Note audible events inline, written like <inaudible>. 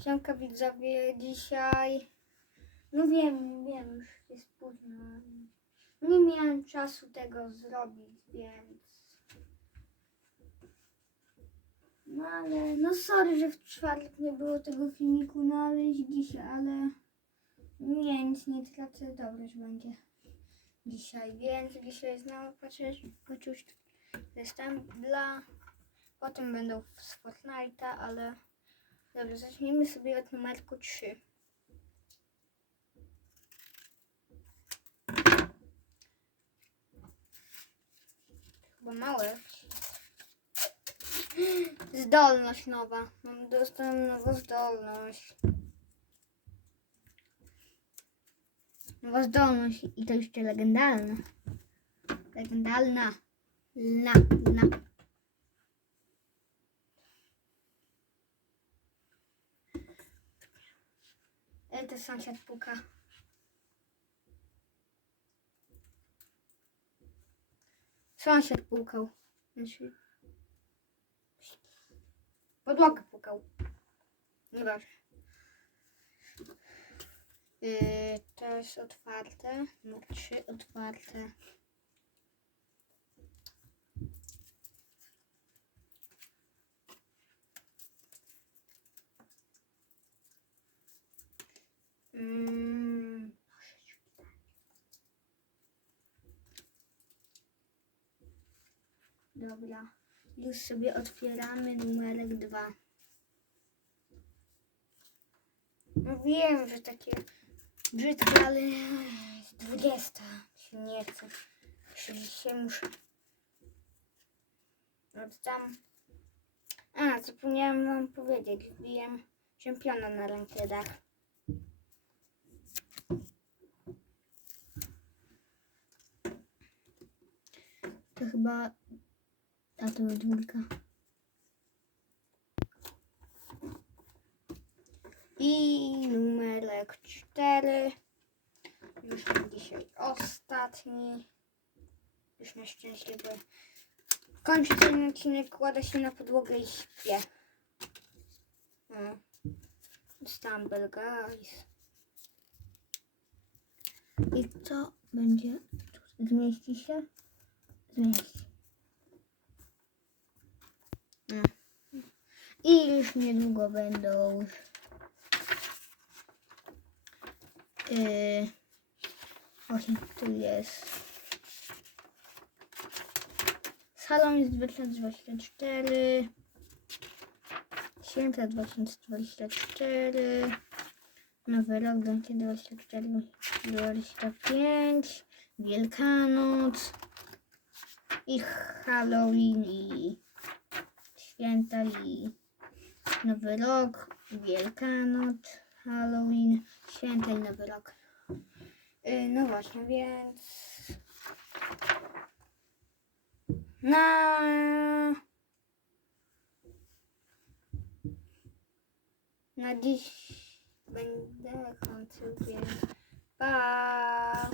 Siemka widzowie, dzisiaj... No wiem, wiem, już jest późno. Nie miałem czasu tego zrobić, więc... No ale, no sorry, że w czwartek nie było tego filmiku, no ale dzisiaj, ale... Nie, nic nie tracę, dobrze że będzie dzisiaj, więc dzisiaj znowu poczuć jestem dla... Potem będą z Fortnite'a, ale... Dobrze, zacznijmy sobie od numerku 3. Chyba małe. <gasps> Zdolność nowa. Mam dostałem nową zdolność. Nowa zdolność i to jeszcze legendalna. Legendalna. Na, na. To sąsiad puka. Sąsiad pukał. Znaczy... Podłogę pukał. Nieważne. Yy, to jest otwarte. Numer 3 otwarte. Dobra. Już sobie otwieramy numerek 2. No wiem, że takie brzydkie, ale jest 20. Się nie chce. Się dzisiaj muszę. Oddam. A, zapomniałem wam powiedzieć. Wbiłem czempiona na rankedach. To chyba ta to dwójka. I numerek 4. Już dzisiaj ostatni. Już na szczęście, bo kończę ten odcinek, kładę się na podłogę i śpię. No. Stumble guys. I co będzie? Zmieści się? Zmieści. No. I już niedługo będą Yy, właśnie tu jest. Salon jest 2024. Święta 2024. Nowy rok 2024 25. Wielkanoc. I Halloween i święta i Nowy rok, Wielkanoc, Halloween, święta i Nowy rok. Yy, no właśnie, więc na na dziś będę kończył, więc pa!